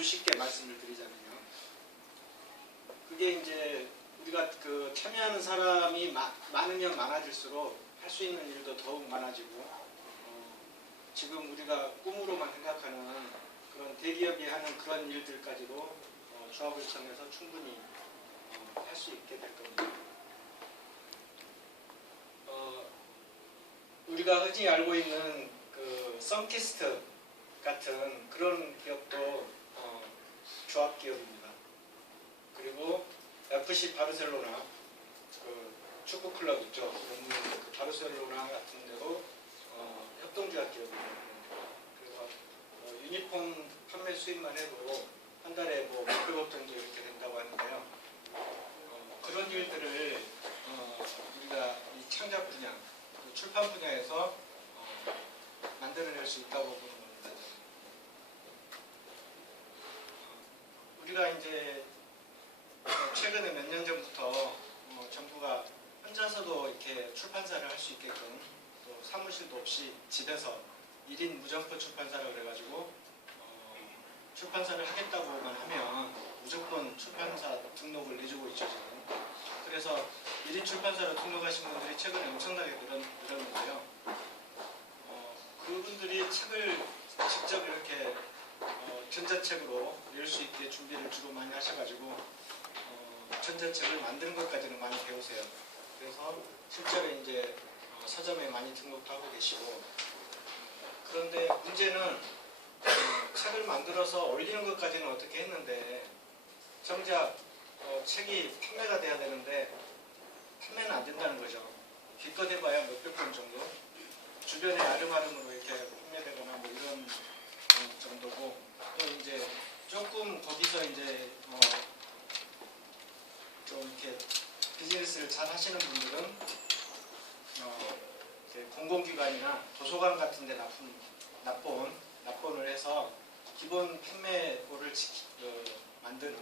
아주 쉽게 말씀을 드리자면요. 그게 이제 우리가 그 참여하는 사람이 많으면 많아질수록 할 수 있는 일도 더욱 많아지고 지금 우리가 꿈으로만 생각하는 그런 대기업이 하는 그런 일들까지도 조합을 통해서 충분히 할 수 있게 될 겁니다. 우리가 흔히 알고 있는 그 썬키스트 같은 그런 기업도 조합 기업입니다. 그리고 FC 바르셀로나 그 축구 클럽 있죠. 그 바르셀로나 같은 데도 협동조합 기업입니다. 그래서 유니폼 판매 수입만 해도 한 달에 뭐 100억 정도 이렇게 된다고 하는데요. 그런 일들을 우리가 이 창작 분야, 출판 분야에서 만들어낼 수 있다고 보는 겁니다. 우리가 이제 최근에 몇 년 전부터 정부가 혼자서도 이렇게 출판사를 할 수 있게끔 또 사무실도 없이 집에서 1인 무점포 출판사라고 그래가지고 출판사를 하겠다고만 하면 무조건 출판사 등록을 내주고 있죠 지금. 그래서 1인 출판사로 등록하신 분들이 최근에 엄청나게 늘었는데요. 그분들이 책을 직접 이렇게 전자책으로 낼 수 있게 준비를 주로 많이 하셔가지고 전자책을 만드는 것까지는 많이 배우세요. 그래서 실제로 이제 서점에 많이 등록도 하고 계시고 그런데 문제는 책을 만들어서 올리는 것까지는 어떻게 했는데 정작 책이 판매가 돼야 되는데 판매는 안 된다는 거죠. 기껏 해봐야 몇백 권 정도 주변에 아름아름으로 이렇게 판매되거나 뭐 이런 정도고 또 이제 조금 거기서 이제 좀 이렇게 비즈니스를 잘 하시는 분들은 공공기관이나 도서관 같은 데 납본을 해서 기본 판매고를 만드는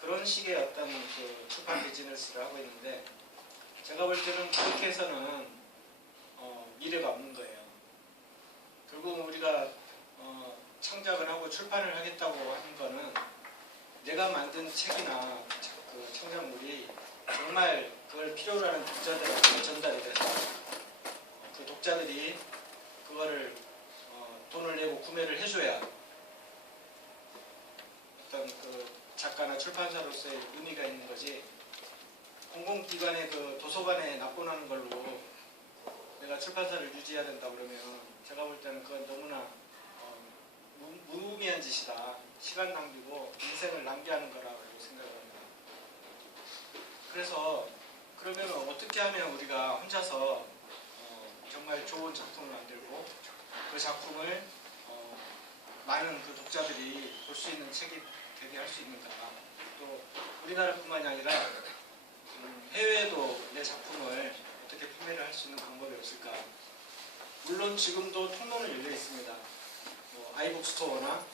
그런 식의 어떤 그 출판 비즈니스를 하고 있는데 제가 볼 때는 그렇게 해서는 미래가 없는 거예요. 결국 우리가 창작을 하고 출판을 하겠다고 하는 거는 내가 만든 책이나 그 창작물이 정말 그걸 필요로 하는 독자들한테 전달이 돼서 그 독자들이 그거를 돈을 내고 구매를 해줘야 어떤 그 작가나 출판사로서의 의미가 있는 거지 공공기관의 그 도서관에 납본하는 걸로 내가 출판사를 유지해야 된다 그러면 제가 볼 때는 그건 너무나 무의미한 짓이다. 시간 낭비고 인생을 낭비하는 거라고 생각을 합니다. 그래서 그러면 어떻게 하면 우리가 혼자서 정말 좋은 작품을 만들고 그 작품을 많은 그 독자들이 볼 수 있는 책이 되게 할 수 있는가. 또 우리나라뿐만이 아니라 해외에도 내 작품을 어떻게 판매를 할 수 있는 방법이 없을까. 물론 지금도 통로는 열려 있습니다. 아이북 스토어나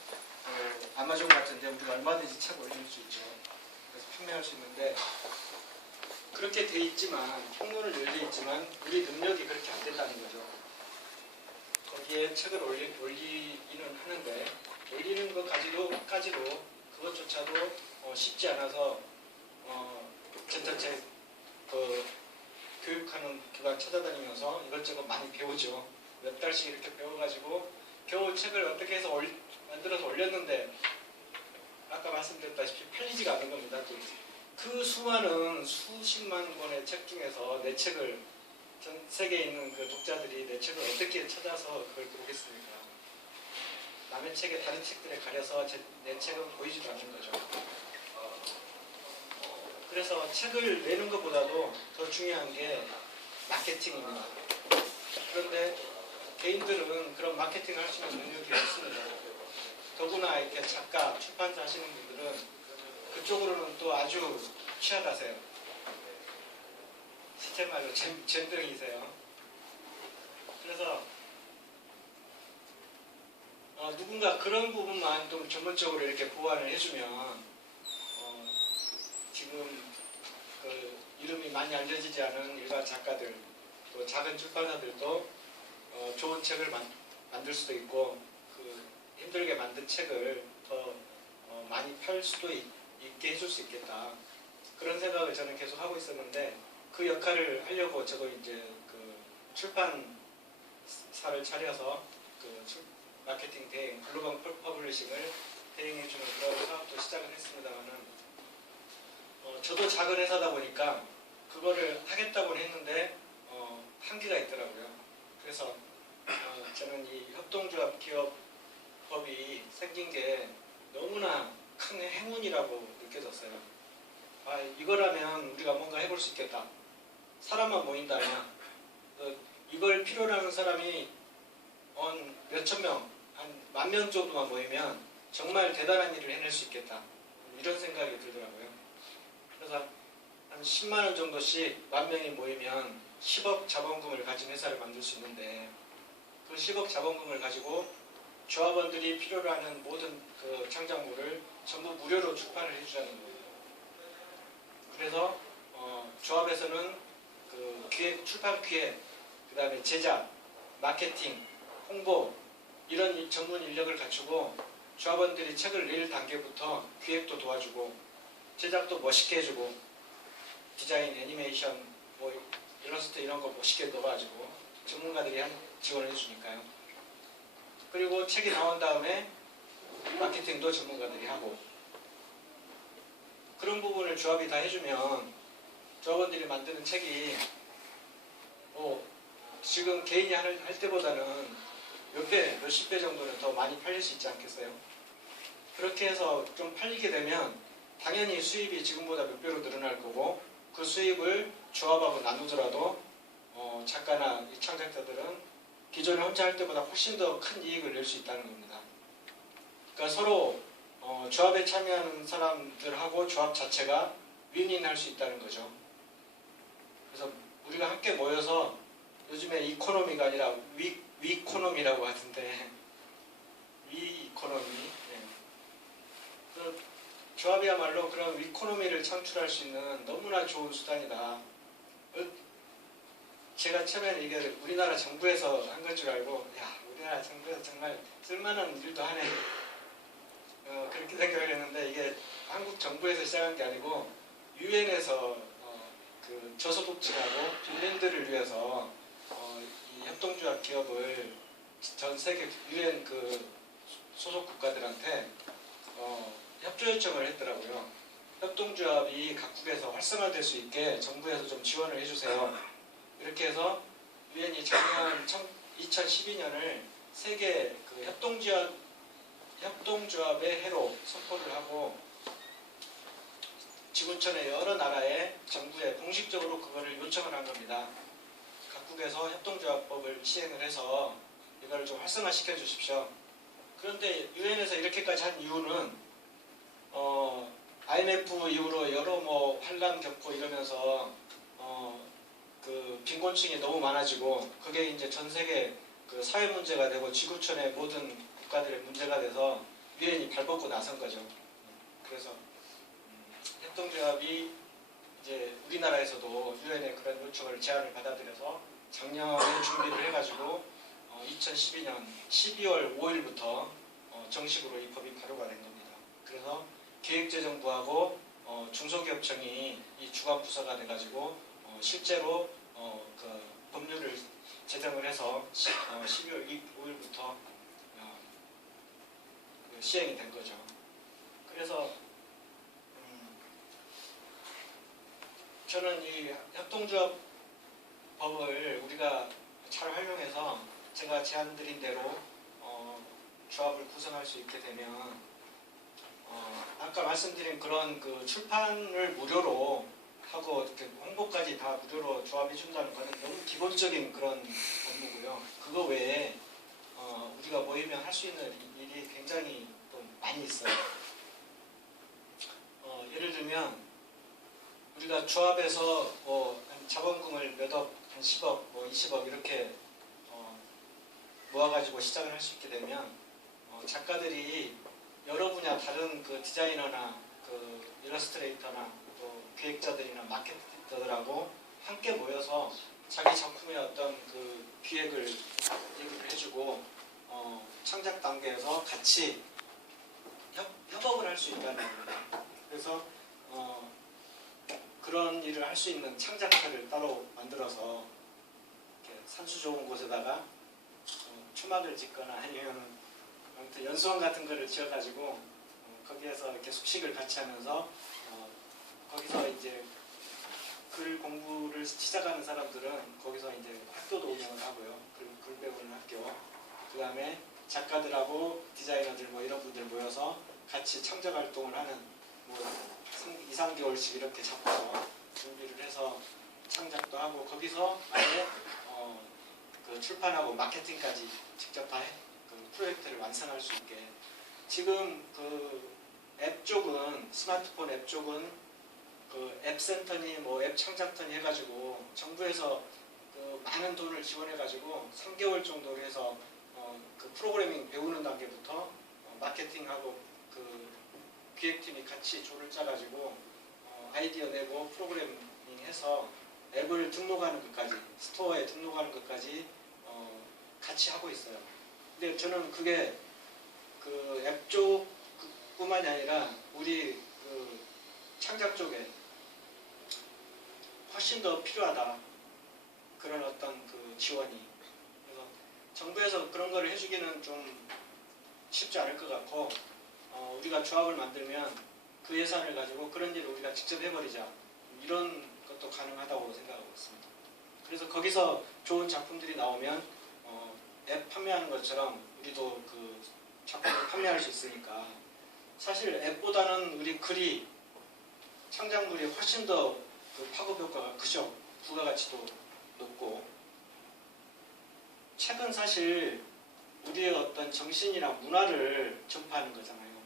아마존 같은 데 우리가 얼마든지 책 올릴 수 있죠. 그래서 판매할 수 있는데 그렇게 돼 있지만 통로는 열려 있지만 우리 능력이 그렇게 안 된다는 거죠. 거기에 책을 올리기는 하는데 올리는 것까지도 그것조차도 쉽지 않아서 전자책 교육하는 기관 찾아다니면서 이것저것 많이 배우죠. 몇 달씩 이렇게 배워가지고 겨우 책을 어떻게 해서 만들어서 올렸는데 아까 말씀드렸다시피 팔리지가 않는 겁니다. 그 수많은 수십만 권의 책 중에서 내 책을 전 세계에 있는 그 독자들이 내 책을 어떻게 찾아서 그걸 보겠습니까? 남의 책에 다른 책들에 가려서 내 책은 보이지도 않는 거죠. 그래서 책을 내는 것보다도 더 중요한 게 마케팅입니다. 그런데 개인들은 그런 마케팅을 할 수 있는 능력이 없습니다. 더구나 이렇게 작가, 출판사 하시는 분들은 그쪽으로는 또 아주 취하다세요. 실제 말로 젠등이세요. 그래서 누군가 그런 부분만 좀 전문적으로 이렇게 보완을 해주면 지금 그 이름이 많이 알려지지 않은 일반 작가들 또 작은 출판사들도 좋은 책을 만들 수도 있고 그 힘들게 만든 책을 더 많이 팔 수도 있게 해줄 수 있겠다. 그런 생각을 저는 계속 하고 있었는데 그 역할을 하려고 저도 이제 그 출판사를 차려서 그 마케팅 대행, 글로벌 퍼블리싱을 대행해주는 그런 사업도 시작을 했습니다만은 저도 작은 회사다 보니까 그거를 하겠다고는 했는데 한계가 있더라고요. 그래서 저는 이 협동조합 기업법이 생긴 게 너무나 큰 행운이라고 느껴졌어요. 이거라면 우리가 뭔가 해볼 수 있겠다. 사람만 모인다면 이걸 필요로 하는 사람이 몇천 명, 한 10,000명 정도만 모이면 정말 대단한 일을 해낼 수 있겠다. 이런 생각이 들더라고요. 그래서 한 10만 원 정도씩 10,000명이 모이면 10억 자본금을 가진 회사를 만들 수 있는데 그 10억 자본금을 가지고 조합원들이 필요로 하는 모든 그 창작물을 전부 무료로 출판을 해주자는 거예요. 그래서 조합에서는 그 기획, 출판 기획, 그 다음에 제작, 마케팅, 홍보 이런 전문 인력을 갖추고 조합원들이 책을 낼 단계부터 기획도 도와주고 제작도 멋있게 해주고 디자인, 애니메이션, 뭐 일러스트 이런 거 멋있게 넣어가지고 전문가들이 지원을 해주니까요. 그리고 책이 나온 다음에 마케팅도 전문가들이 하고 그런 부분을 조합이 다 해주면 조합원들이 만드는 책이 지금 개인이 할 때보다는 몇 배, 몇십 배 정도는 더 많이 팔릴 수 있지 않겠어요? 그렇게 해서 좀 팔리게 되면 당연히 수입이 지금보다 몇 배로 늘어날 거고 그 수입을 조합하고 나누더라도 작가나 이 창작자들은 기존에 혼자 할 때보다 훨씬 더 큰 이익을 낼 수 있다는 겁니다. 그러니까 서로 조합에 참여하는 사람들하고 조합 자체가 윈윈할 수 있다는 거죠. 그래서 우리가 함께 모여서 요즘에 이코노미가 아니라 위코노미라고 하던데 위이코노미 그 조합이야말로 그런 위코노미를 창출할 수 있는 너무나 좋은 수단이다. 제가 처음에는 이게 우리나라 정부에서 한 건 줄 알고 우리나라 정부에서 정말 쓸만한 일도 하네 그렇게 생각을 했는데 이게 한국 정부에서 시작한 게 아니고 유엔에서 그 저소득층하고 빈민들을 위해서 이 협동조합 기업을 전 세계 유엔 그 소속 국가들한테 협조 요청을 했더라고요. 협동조합이 각국에서 활성화될 수 있게 정부에서 좀 지원을 해주세요. 이렇게 해서 유엔이 작년 2012년을 세계 그 협동조합의 해로 선포를 하고 지구촌의 여러 나라의 정부에 공식적으로 그거를 요청을 한 겁니다. 각국에서 협동조합법을 시행을 해서 이걸 좀 활성화시켜 주십시오. 그런데 유엔에서 이렇게까지 한 이유는 IMF 이후로 여러 뭐 환란 겪고 이러면서 그 빈곤층이 너무 많아지고 그게 이제 전 세계 그 사회 문제가 되고 지구촌의 모든 국가들의 문제가 돼서 유엔이 발벗고 나선 거죠. 그래서 협동조합이 이제 우리나라에서도 유엔의 그런 요청을 제안을 받아들여서 작년에 준비를 해가지고 2012년 12월 5일부터 정식으로 이 법이 발효가 된 겁니다. 그래서 기획재정부하고 중소기업청이 이 주관 부서가 돼가지고 실제로 그 법률을 제정을 해서 12월 5일부터 시행이 된 거죠. 그래서 저는 이 협동조합 법을 우리가 잘 활용해서 제가 제안드린 대로 조합을 구성할 수 있게 되면 아까 말씀드린 그런 그 출판을 무료로 하고 이렇게 홍보까지 다 무료로 조합해 준다는 것은 너무 기본적인 그런 업무고요. 그거 외에 우리가 모이면 할 수 있는 일이 굉장히 또 많이 있어요. 예를 들면 우리가 조합에서 뭐 자본금을 몇억, 한 10억, 뭐 20억 이렇게 모아가지고 시작을 할 수 있게 되면 작가들이 여러 분야 다른 그 디자이너나 그 일러스트레이터나 또 기획자들이나 마케터들하고 함께 모여서 자기 작품의 어떤 그 기획을 얘기를 해주고 창작 단계에서 같이 협업을 할 수 있다는 겁니다. 그래서 그런 일을 할 수 있는 창작터를 따로 만들어서 이렇게 산수 좋은 곳에다가 초막을 짓거나 아니면 아무튼 연수원 같은 거를 지어가지고 거기에서 이렇게 숙식을 같이 하면서 거기서 이제 글 공부를 시작하는 사람들은 거기서 이제 학교도 운영을 하고요. 글 배우는 학교. 그 다음에 작가들하고 디자이너들 뭐 이런 분들 모여서 같이 창작 활동을 하는 뭐 2, 3개월씩 이렇게 잡아서 준비를 해서 창작도 하고 거기서 아예 그 출판하고 마케팅까지 직접 다 그 프로젝트를 완성할 수 있게 지금 그 앱 쪽은 스마트폰 앱 쪽은 그 앱센터니 뭐 앱 창작터니 해가지고 정부에서 그 많은 돈을 지원해가지고 3개월 정도로 해서 그 프로그래밍 배우는 단계부터 마케팅하고 그 기획팀이 같이 조를 짜가지고 아이디어 내고 프로그래밍해서 앱을 등록하는 것까지 스토어에 등록하는 것까지 같이 하고 있어요. 근데 저는 그게 그 앱 쪽뿐만이 아니라 우리 그 창작 쪽에 훨씬 더 필요하다. 그런 어떤 그 지원이. 그래서 정부에서 그런 거를 해주기는 좀 쉽지 않을 것 같고 우리가 조합을 만들면 그 예산을 가지고 그런 일을 우리가 직접 해버리자. 이런 것도 가능하다고 생각하고 있습니다. 그래서 거기서 좋은 작품들이 나오면 앱 판매하는 것처럼 우리도 그 작품을 판매할 수 있으니까 사실 앱보다는 우리 글이 창작물이 훨씬 더 그 파급 효과가 크죠. 부가가치도 높고 책은 사실 우리의 어떤 정신이나 문화를 전파하는 거잖아요.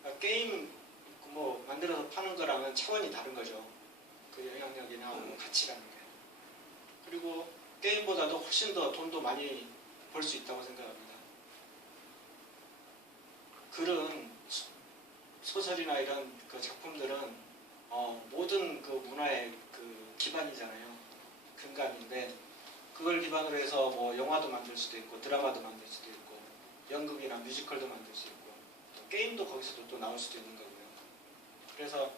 그러니까 게임 뭐 만들어서 파는 거랑은 차원이 다른 거죠. 그 영향력이나 뭐 가치라는 게. 그리고 게임보다도 훨씬 더 돈도 많이 벌 수 있다고 생각합니다. 글은 소설이나 이런 그 작품들은 모든 그 문화의 그 기반이잖아요. 근간인데 그걸 기반으로 해서 뭐 영화도 만들 수도 있고 드라마도 만들 수도 있고 연극이나 뮤지컬도 만들 수 있고 또 게임도 거기서도 또 나올 수도 있는 거고요. 그래서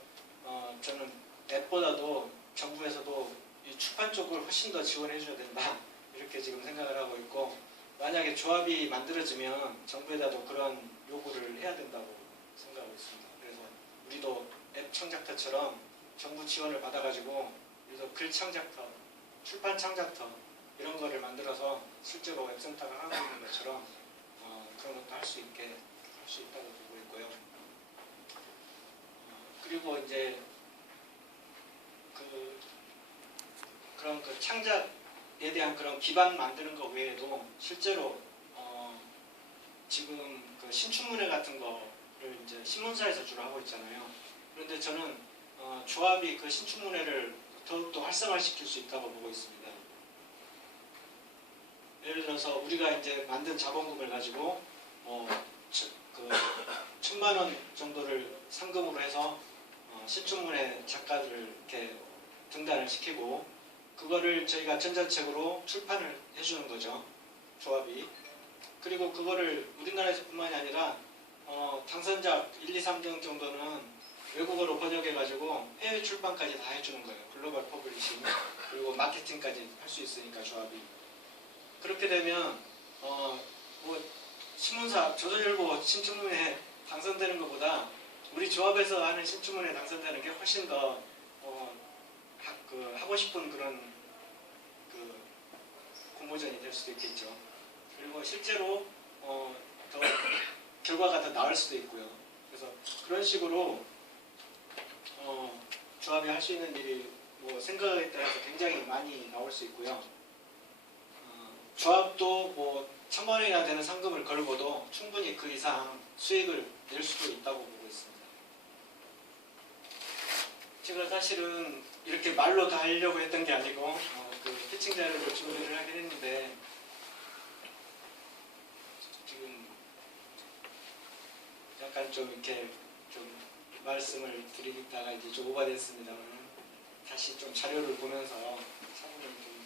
저는 앱보다도 정부에서도 이 출판 쪽을 훨씬 더 지원해 줘야 된다 이렇게 지금 생각을 하고 있고 만약에 조합이 만들어지면 정부에다도 그런 요구를 해야 된다고 생각하고 있습니다. 그래서 우리도 앱 창작터처럼 정부 지원을 받아가지고 우리도 글 창작터, 출판 창작터 이런 거를 만들어서 실제로 웹센터가 하고 있는 것처럼 그런 것도 할 수 있게 할 수 있다고 보고 있고요. 그리고 이제 그런 그 창작에 대한 그런 기반 만드는 것 외에도 실제로 지금 그 신춘문예 같은 거를 이제 신문사에서 주로 하고 있잖아요. 그런데 저는 조합이 그 신춘문예를 더욱더 활성화시킬 수 있다고 보고 있습니다. 예를 들어서 우리가 이제 만든 자본금을 가지고 그 1,000만 원 정도를 상금으로 해서 신춘문예 작가들을 이렇게 등단을 시키고 그거를 저희가 전자책으로 출판을 해주는 거죠. 조합이. 그리고 그거를 우리나라에서뿐만이 아니라 당선작 1, 2, 3등 정도는 외국어로 번역해가지고 해외 출판까지 다 해주는 거예요. 글로벌 퍼블리싱 그리고 마케팅까지 할 수 있으니까 조합이. 그렇게 되면 뭐 신문사 조선일보 신춘문예 당선되는 것보다 우리 조합에서 하는 신춘문예 당선되는 게 훨씬 더 하고 싶은 그런 그 공모전이 될 수도 있겠죠. 그리고 실제로 더 결과가 더 나을 수도 있고요. 그래서 그런 식으로 조합이 할 수 있는 일이 뭐 생각에 따라서 굉장히 많이 나올 수 있고요. 조합도 뭐 1,000만 원이나 되는 상금을 걸고도 충분히 그 이상 수익을 낼 수도 있다고 보고 있습니다. 제가 사실은 이렇게 말로 다 하려고 했던 게 아니고 그 피칭 자료를 준비를 하긴 했는데 지금 약간 좀 이렇게 좀 말씀을 드리다가 이제 좀 오버됐습니다만 다시 좀 자료를 보면서 차분히 좀